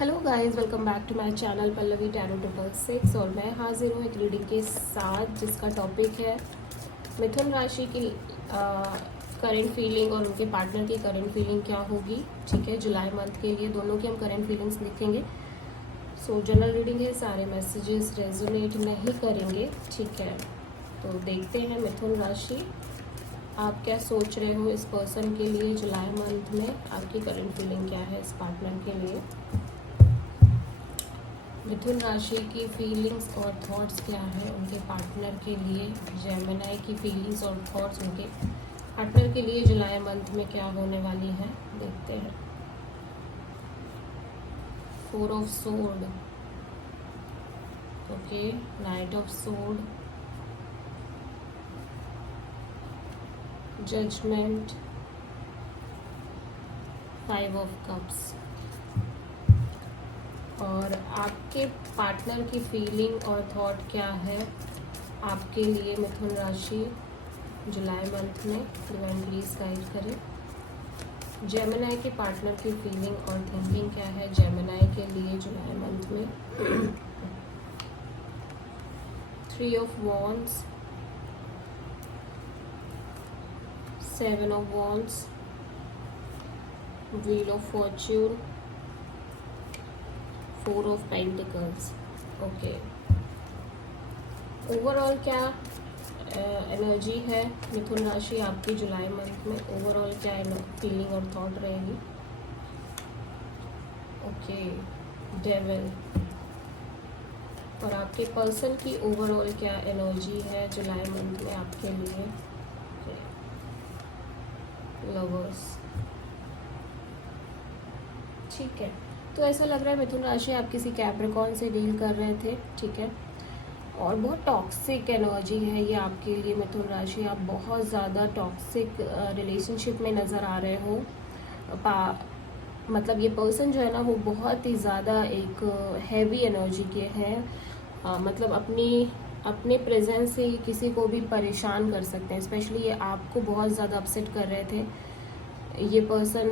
Hello guys, welcome back to my channel Pallavi tarot 666 और मैं हाजिर हूँ एक रीडिंग के साथ जिसका टॉपिक है मिथुन राशि की करंट फीलिंग और उनके पार्टनर की करंट फीलिंग क्या होगी। ठीक है, जुलाई मंथ के लिए दोनों की हम करंट फीलिंग्स लिखेंगे। सो जनरल रीडिंग है, सारे मैसेजेस रेजोनेट नहीं करेंगे। ठीक है, तो देखते हैं मिथुन राशि आप क्या सोच रहे हो इस पर्सन के लिए जुलाई मंथ में, आपकी करंट फीलिंग क्या है इस पार्टनर के लिए। मिथुन राशि की फीलिंग्स और थॉट्स क्या है उनके पार्टनर के लिए। जेमिनी की फीलिंग्स और थॉट्स उनके पार्टनर के लिए जुलाई मंथ में क्या होने वाली है, देखते हैं। 4 of sword, okay, knight of sword, judgement, 5 of cups. और आपके पार्टनर की फीलिंग और थॉट क्या है आपके लिए मिथुन राशि जुलाई मंथ में, डिवाइन प्लीज गाइड करें। जेमिनी के पार्टनर की फीलिंग और थिंकिंग क्या है जेमिनी के लिए जुलाई मंथ में। 3 of wands, 7 of wands, wheel of Fortune, 4 of pentacles. Okay, overall क्या एनर्जी है मिथुन राशि आपकी जुलाई मंथ में, ओवरऑल क्या फीलिंग और थॉट रहेगी। Okay, devil. और आपके पर्सन की ओवरऑल क्या एनर्जी है जुलाई मंथ में आपके लिए। लवर्स। ठीक है, तो ऐसा लग रहा है मिथुन राशि आप किसी कैप्रिकॉर्न से डील कर रहे थे। ठीक है, और बहुत टॉक्सिक एनर्जी है ये आपके लिए मिथुन राशि। आप बहुत ज़्यादा टॉक्सिक रिलेशनशिप में नज़र आ रहे हो। मतलब ये पर्सन जो है ना वो बहुत ही ज़्यादा एक हैवी एनर्जी के हैं। मतलब अपने प्रेजेंस से किसी को भी परेशान कर सकते हैं। स्पेशली ये आपको बहुत ज़्यादा अपसेट कर रहे थे। ये पर्सन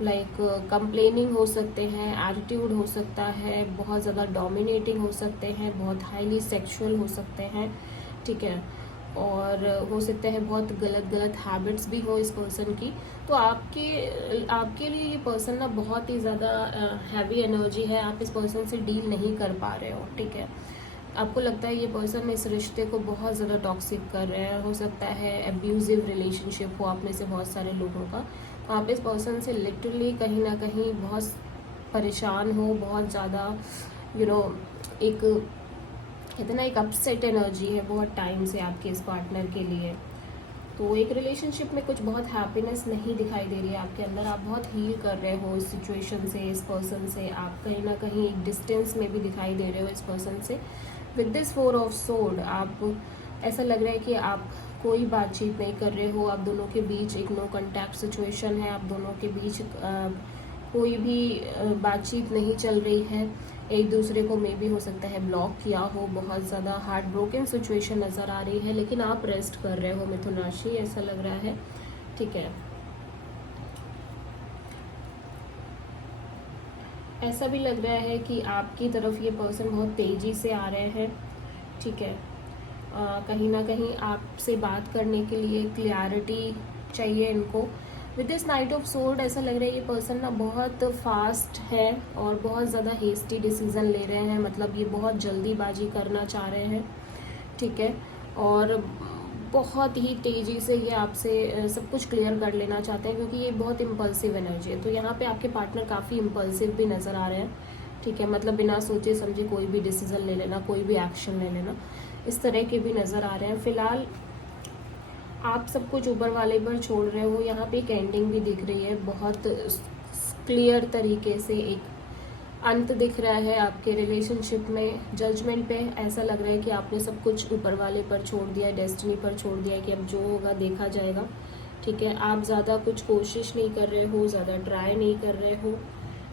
लाइक कंप्लेनिंग हो सकते हैं, एटीट्यूड हो सकता है, बहुत ज़्यादा डोमिनेटिंग हो सकते हैं, बहुत हाईली सेक्सुअल हो सकते हैं। ठीक है, और हो सकते हैं बहुत गलत हैबिट्स भी हो इस पर्सन की। तो आपके लिए ये पर्सन ना बहुत ही ज़्यादा हैवी एनर्जी है। आप इस पर्सन से डील नहीं कर पा रहे हो। ठीक है, आपको लगता है ये पर्सन इस रिश्ते को बहुत ज़्यादा टॉक्सिक कर रहे हैं। हो सकता है एब्यूजिव रिलेशनशिप हो आप में से बहुत सारे लोगों का। तो आप इस पर्सन से लिटरली कहीं ना कहीं बहुत परेशान हो, बहुत ज़्यादा एक कहते ना एक अपसेट एनर्जी है बहुत टाइम से आपके इस पार्टनर के लिए। तो एक रिलेशनशिप में कुछ बहुत हैप्पीनेस नहीं दिखाई दे रही है आपके अंदर। आप बहुत हील कर रहे हो इस सिचुएशन से, इस पर्सन से। आप कहीं ना कहीं एक डिस्टेंस में भी दिखाई दे रहे हो इस पर्सन से। विद दिस 4 ऑफ सोर्ड, आप ऐसा लग रहा है कि आप कोई बातचीत नहीं कर रहे हो। आप दोनों के बीच एक नो कॉन्टैक्ट सिचुएशन है। आप दोनों के बीच कोई भी बातचीत नहीं चल रही है। एक दूसरे को मे भी हो सकता है ब्लॉक किया हो। बहुत ज़्यादा हार्ट ब्रोकन सिचुएशन नज़र आ रही है, लेकिन आप रेस्ट कर रहे हो मिथुन राशि, ऐसा लग रहा है। ठीक है, ऐसा भी लग रहा है कि आपकी तरफ ये पर्सन बहुत तेज़ी से आ रहे हैं। ठीक है, कहीं ना कहीं आपसे बात करने के लिए क्लियरिटी चाहिए इनको। With this night of sword ऐसा लग रहा है ये पर्सन ना बहुत फास्ट है और बहुत ज़्यादा हेस्टी डिसीजन ले रहे हैं। मतलब ये बहुत जल्दीबाजी करना चाह रहे हैं। ठीक है, और बहुत ही तेज़ी से ये आपसे सब कुछ क्लियर कर लेना चाहते हैं क्योंकि ये बहुत इम्पल्सिव एनर्जी है। तो यहाँ पे आपके पार्टनर काफ़ी इम्पल्सिव भी नज़र आ रहे हैं। ठीक है, मतलब बिना सोचे समझे कोई भी डिसीजन ले लेना, कोई भी एक्शन ले लेना, इस तरह के भी नज़र आ रहे हैं। फिलहाल आप सब कुछ ऊपर वाले पर छोड़ रहे हो। यहाँ पे एक एंडिंग भी दिख रही है, बहुत क्लियर तरीके से एक अंत दिख रहा है आपके रिलेशनशिप में। जजमेंट पे ऐसा लग रहा है कि आपने सब कुछ ऊपर वाले पर छोड़ दिया है, डेस्टिनी पर छोड़ दिया है कि अब जो होगा देखा जाएगा। ठीक है, आप ज़्यादा कुछ कोशिश नहीं कर रहे हो, ज़्यादा ट्राई नहीं कर रहे हो,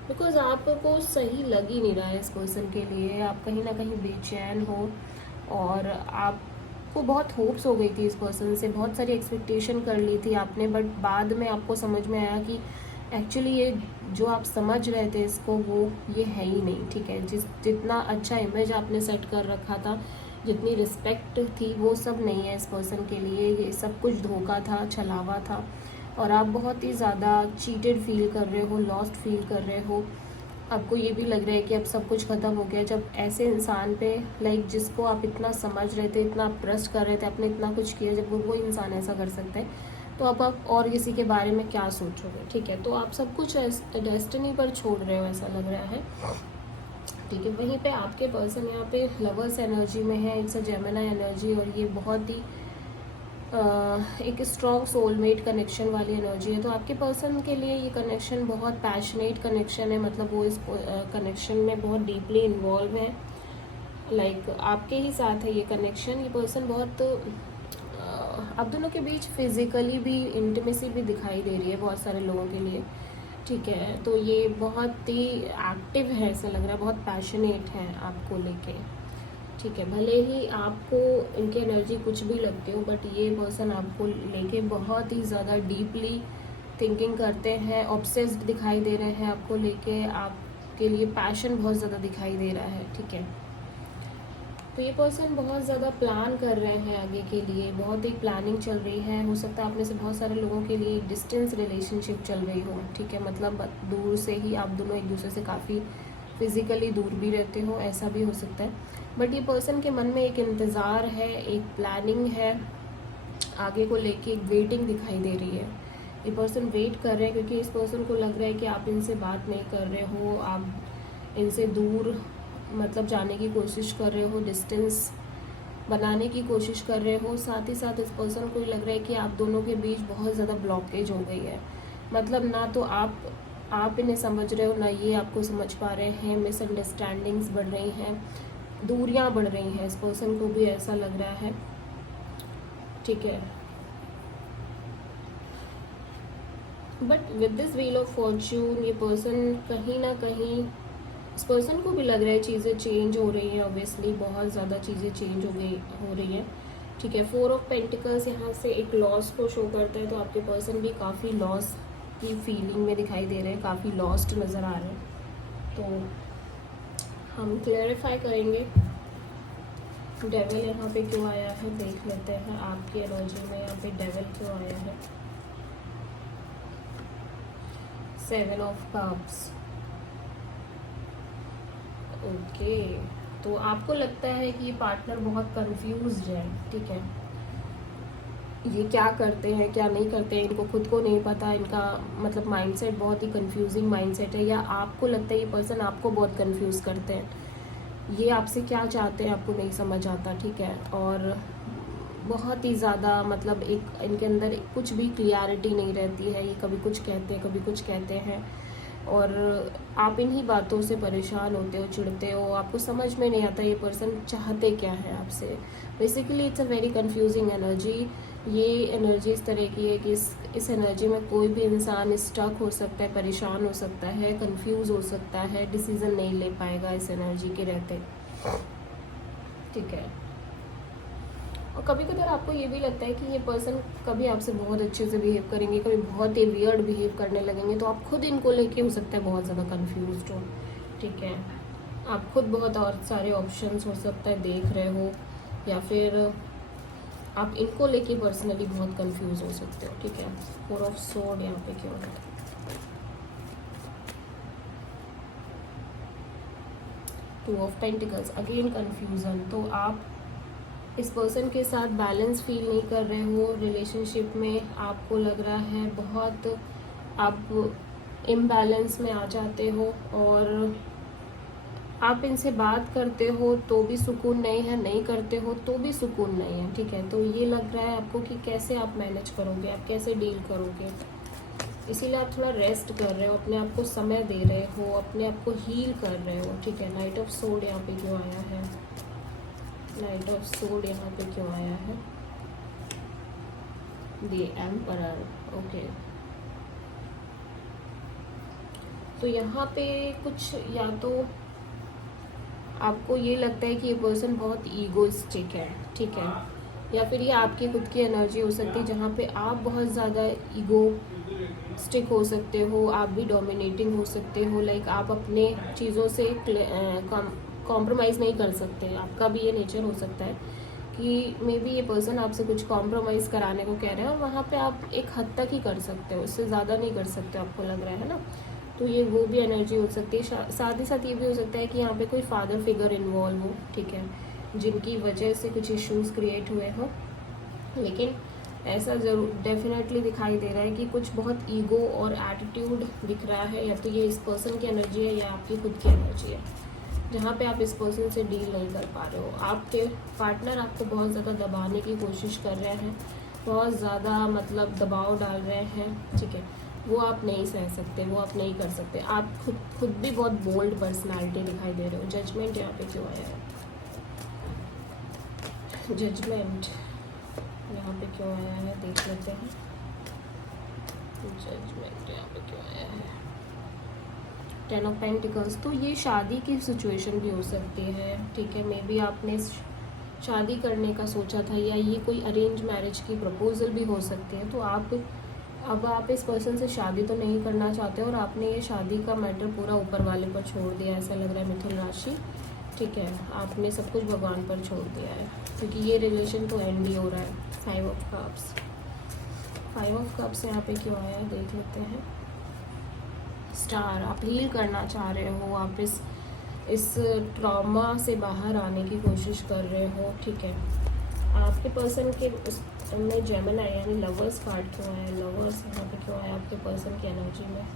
बिकॉज आपको सही लग ही नहीं रहा है इस पर्सन के लिए। आप कहीं ना कहीं बेचैन हो और आपको बहुत होप्स हो गई थी इस पर्सन से, बहुत सारी एक्सपेक्टेशन कर ली थी आपने, बट बाद में आपको समझ में आया कि एक्चुअली ये जो आप समझ रहे थे इसको, वो ये है ही नहीं, ठीक है। जितना अच्छा इमेज आपने सेट कर रखा था, जितनी रिस्पेक्ट थी, वो सब नहीं है इस पर्सन के लिए। ये सब कुछ धोखा था, छलावा था, और आप बहुत ही ज़्यादा चीटेड फील कर रहे हो, लॉस्ट फील कर रहे हो। आपको ये भी लग रहा है कि अब सब कुछ ख़त्म हो गया। जब ऐसे इंसान पे, लाइक जिसको आप इतना समझ रहे थे, इतना ट्रस्ट कर रहे थे, आपने इतना कुछ किया, जब वो इंसान ऐसा कर सकता है, तो अब आप और किसी के बारे में क्या सोचोगे, ठीक है। तो आप सब कुछ डेस्टिनी पर छोड़ रहे हो, ऐसा लग रहा है, ठीक है। वहीं पे आपके पर्सन यहाँ पे लवर्स एनर्जी में है, इट्स अ जेमिनी एनर्जी, और ये बहुत ही एक स्ट्रॉन्ग सोलमेट कनेक्शन वाली एनर्जी है। तो आपके पर्सन के लिए ये कनेक्शन बहुत पैशनेट कनेक्शन है, मतलब वो इस कनेक्शन में बहुत डीपली इन्वॉल्व है, लाइक आपके ही साथ है ये कनेक्शन। ये पर्सन बहुत आप दोनों के बीच फिजिकली भी इंटीमेसी भी दिखाई दे रही है बहुत सारे लोगों के लिए, ठीक है। तो ये बहुत ही एक्टिव है, ऐसा लग रहा है, बहुत पैशनेट है आपको लेके, ठीक है। भले ही आपको इनकी एनर्जी कुछ भी लगती हो, बट ये पर्सन आपको लेके बहुत ही ज़्यादा डीपली थिंकिंग करते हैं, ऑब्सेस्ड दिखाई दे रहे हैं आपको लेके, आपके लिए पैशन बहुत ज़्यादा दिखाई दे रहा है, ठीक है। तो ये पर्सन बहुत ज़्यादा प्लान कर रहे हैं आगे के लिए, बहुत ही प्लानिंग चल रही है। हो सकता है आप में से बहुत सारे लोगों के लिए डिस्टेंस रिलेशनशिप चल रही हो, ठीक है, मतलब दूर से ही आप दोनों एक दूसरे से काफ़ी फिजिकली दूर भी रहते हो, ऐसा भी हो सकता है। बट ये पर्सन के मन में एक इंतज़ार है, एक प्लानिंग है, आगे को लेके एक वेटिंग दिखाई दे रही है। ये पर्सन वेट कर रहे हैं क्योंकि इस पर्सन को लग रहा है कि आप इनसे बात नहीं कर रहे हो, आप इनसे दूर मतलब जाने की कोशिश कर रहे हो, डिस्टेंस बनाने की कोशिश कर रहे हो। साथ ही साथ इस पर्सन को लग रहा है कि आप दोनों के बीच बहुत ज़्यादा ब्लॉकेज हो गई है, मतलब ना तो आप इन्हें समझ रहे हो, ना ये आपको समझ पा रहे हैं, मिसअंडरस्टैंडिंग्स बढ़ रही हैं, दूरियां बढ़ रही हैं, इस पर्सन को भी ऐसा लग रहा है, ठीक है। But with this wheel of Fortune ये पर्सन कहीं ना कहीं, इस पर्सन को भी लग रहा है चीज़ें चेंज हो रही हैं, ऑब्वियसली बहुत ज़्यादा चीज़ें चेंज हो रही हैं, ठीक है। 4 ऑफ पेंटिकल्स यहाँ से एक लॉस को शो करता है, तो आपके पर्सन भी काफ़ी लॉस की फीलिंग में दिखाई दे रहे हैं, काफ़ी लॉस्ट नज़र आ रहे हैं। तो हम क्लैरिफाई करेंगे डेविल यहाँ पे क्यों आया है, देख लेते हैं आपकी एनर्जी में यहाँ पे डेविल क्यों आया है। 7 ऑफ कप्स, ओके। तो आपको लगता है कि ये पार्टनर बहुत कंफ्यूज्ड है, ठीक है। ये क्या करते हैं, क्या नहीं करते हैं, इनको खुद को नहीं पता, इनका मतलब माइंडसेट बहुत ही कंफ्यूजिंग माइंडसेट है, या आपको लगता है ये पर्सन आपको बहुत कंफ्यूज करते हैं, ये आपसे क्या चाहते हैं आपको नहीं समझ आता, ठीक है। और बहुत ही ज़्यादा मतलब एक इनके अंदर कुछ भी क्लियरिटी नहीं रहती है, ये कभी कुछ कहते हैं, कभी कुछ कहते हैं, और आप इन्हीं बातों से परेशान होते हो, चिढ़ते हो, आपको समझ में नहीं आता ये पर्सन चाहते क्या है आपसे। Basically it's a very confusing energy. ये एनर्जी इस तरह की है कि इस एनर्जी में कोई भी इंसान स्टक हो सकता है, परेशान हो सकता है, कंफ्यूज हो सकता है, डिसीजन नहीं ले पाएगा इस एनर्जी के रहते, ठीक है। और कभी कभार आपको ये भी लगता है कि ये पर्सन कभी आपसे बहुत अच्छे से बिहेव करेंगे, कभी बहुत ही वियर्ड बिहेव करने लगेंगे, तो आप खुद इनको लेके हो सकता है बहुत ज़्यादा कंफ्यूज्ड हो, ठीक है। आप खुद बहुत और सारे ऑप्शंस हो सकता है देख रहे हो, या फिर आप इनको लेके पर्सनली बहुत कंफ्यूज हो सकते हो, ठीक है। 4 ऑफ सोर्ड यहाँ पे क्यों है, 2 ऑफ पेंटिकल्स, अगेन कंफ्यूजन। तो आप इस पर्सन के साथ बैलेंस फील नहीं कर रहे हो रिलेशनशिप में, आपको लग रहा है बहुत आप इम्बैलेंस में आ जाते हो, और आप इनसे बात करते हो तो भी सुकून नहीं है, नहीं करते हो तो भी सुकून नहीं है, ठीक है। तो ये लग रहा है आपको कि कैसे आप मैनेज करोगे, आप कैसे डील करोगे, इसीलिए आप थोड़ा रेस्ट कर रहे हो, अपने आप को समय दे रहे हो, अपने आप को हील कर रहे हो, ठीक है। नाइट ऑफ सोर्ड यहाँ पे क्यों आया है, नाइट ऑफ सोर्ड यहाँ पे क्यों आया है, द एम्परर, ओके। तो यहाँ पे कुछ या तो आपको ये लगता है कि ये पर्सन बहुत ईगोइस्टिक है, ठीक है, या फिर ये आपकी खुद की एनर्जी हो सकती है जहाँ पे आप बहुत ज़्यादा ईगो स्टिक हो सकते हो, आप भी डोमिनेटिंग हो सकते हो, लाइक आप अपने चीज़ों से कॉम्प्रोमाइज़ नहीं कर सकते। आपका भी ये नेचर हो सकता है कि मे बी ये पर्सन आपसे कुछ कॉम्प्रोमाइज़ कराने को कह रहे हैं और वहाँ पे आप एक हद तक ही कर सकते हो, उससे ज़्यादा नहीं कर सकते, आपको लग रहा है ना। तो ये वो भी एनर्जी हो सकती है। साथ ही साथ ये भी हो सकता है कि यहाँ पे कोई फादर फिगर इन्वॉल्व हो, ठीक है, जिनकी वजह से कुछ इश्यूज़ क्रिएट हुए हों। लेकिन ऐसा ज़रूर डेफिनेटली दिखाई दे रहा है कि कुछ बहुत ईगो और एटीट्यूड दिख रहा है, या तो ये इस पर्सन की एनर्जी है या आपकी खुद की एनर्जी है, जहाँ पे आप इस पर्सन से डील नहीं कर पा रहे हो। आपके पार्टनर आपको बहुत ज़्यादा दबाने की कोशिश कर रहे हैं, बहुत ज़्यादा मतलब दबाव डाल रहे हैं, ठीक है, वो आप नहीं सह सकते, वो आप नहीं कर सकते। आप खुद भी बहुत बोल्ड पर्सनालिटी दिखाई दे रहे हो। जजमेंट यहाँ पे क्यों आया है? जजमेंट यहाँ पे क्यों आया है, देख लेते हैं। जजमेंट यहाँ पे क्यों आया है? 10 ऑफ पेंटिकल्स। तो ये शादी की सिचुएशन भी हो सकती है, ठीक है, मे बी आपने शादी करने का सोचा था, या ये कोई अरेंज मैरिज की प्रपोजल भी हो सकती है। तो आप इस पर्सन से शादी तो नहीं करना चाहते और आपने ये शादी का मैटर पूरा ऊपर वाले पर छोड़ दिया, ऐसा लग रहा है मिथुन राशि, ठीक है, आपने सब कुछ भगवान पर छोड़ दिया है, क्योंकि ये रिलेशन तो एंड ही हो रहा है। 5 ऑफ कप्स। 5 ऑफ कप्स यहाँ पे क्यों आया है, देख लेते हैं। स्टार, आप हील करना चाह रहे हो, आप इस ट्रॉमा से बाहर आने की कोशिश कर रहे हो, ठीक है। आपके पर्सन के में जेमिनी यानी लवर्स कार्ड क्यों आया? लवर्स यहाँ पे क्यों आया आपके पर्सन की एनर्जी में?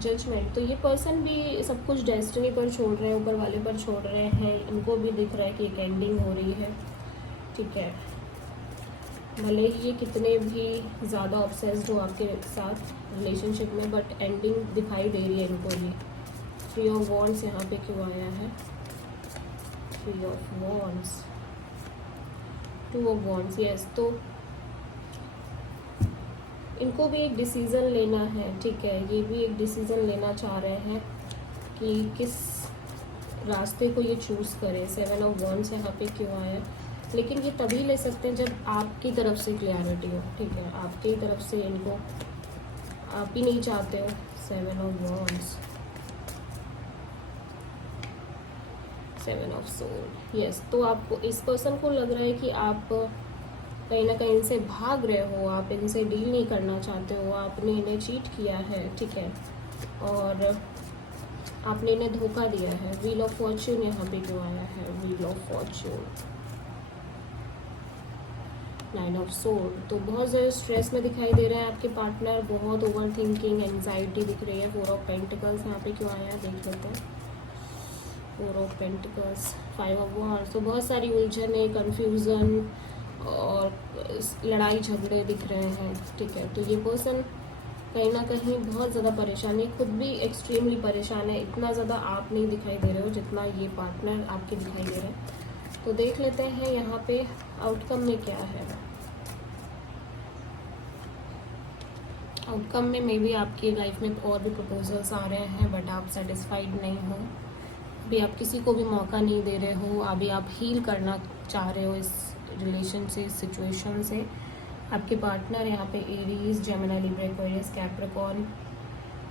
जजमेंट। तो ये पर्सन भी सब कुछ डेस्टिनी पर छोड़ रहे हैं, ऊपर वाले पर छोड़ रहे हैं। इनको भी दिख रहा है कि एक एंडिंग हो रही है, ठीक है, भले ही ये कितने भी ज़्यादा ऑब्सेस्ड हो आपके साथ रिलेशनशिप में, बट एंडिंग दिखाई दे रही है इनको भी। 3 ऑफ वॉन्ड्स यहाँ पे क्यों आया है? 3 of wands, 2 of wands, yes. तो इनको भी एक डिसीज़न लेना है, ठीक है, ये भी एक डिसीज़न लेना चाह रहे हैं कि किस रास्ते को ये चूज़ करें। 7 ऑफ वॉन्ड्स यहाँ पे क्यों आया? लेकिन ये तभी ले सकते हैं जब आपकी तरफ से क्लियरिटी हो, ठीक है, आपकी तरफ से इनको आप ही नहीं चाहते हो। 7 of wands, 7 of soul, yes. तो आपको इस पर्सन को लग रहा है कि आप कहीं ना कहीं इनसे भाग रहे हो, आप इनसे डील नहीं करना चाहते हो, आपने इन्हें चीट किया है, ठीक है, और आपने इन्हें धोखा दिया है। व्हील ऑफ फॉर्च्यून यहाँ पे क्यों आया है? Wheel of Fortune, 9 of sword. तो बहुत ज़्यादा स्ट्रेस में दिखाई दे रहा है आपके पार्टनर, बहुत ओवर थिंकिंग, एंग्जाइटी दिख रही है। 4 ऑफ पेंटिकल्स यहाँ पे क्यों आया है, देख लेते हैं। 4 ऑफ पेंटिकल्स, 5 ऑफ वॉन्ड्स। तो बहुत सारी उलझने, कन्फ्यूज़न और लड़ाई झगड़े दिख रहे हैं, ठीक है। तो ये पर्सन कहीं ना कहीं बहुत ज़्यादा परेशान है, खुद भी एक्सट्रीमली परेशान है। इतना ज़्यादा आप नहीं दिखाई दे रहे हो जितना ये पार्टनर आपके दिखाई दे रहे हैं। तो देख लेते हैं यहाँ पे आउटकम में क्या है। आउटकम में मे बी आपकी लाइफ में और भी प्रपोजल्स आ रहे हैं, बट आप सेटिस्फाइड नहीं हो। अभी आप किसी को भी मौका नहीं दे रहे हो, अभी आप हील करना चाह रहे हो इस रिलेशन से, इस सिचुएशन से। आपके पार्टनर यहाँ पे Aries, Gemini, Libra, Aquarius, Capricorn,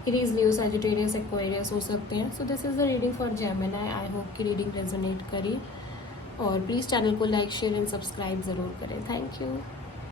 Aries, Leo, Sagittarius, Aquarius हो सकते हैं। So this is the reading for Gemini. I hope कि रीडिंग रेजोनेट करी, और प्लीज़ चैनल को लाइक, शेयर एंड सब्सक्राइब ज़रूर करें। Thank you.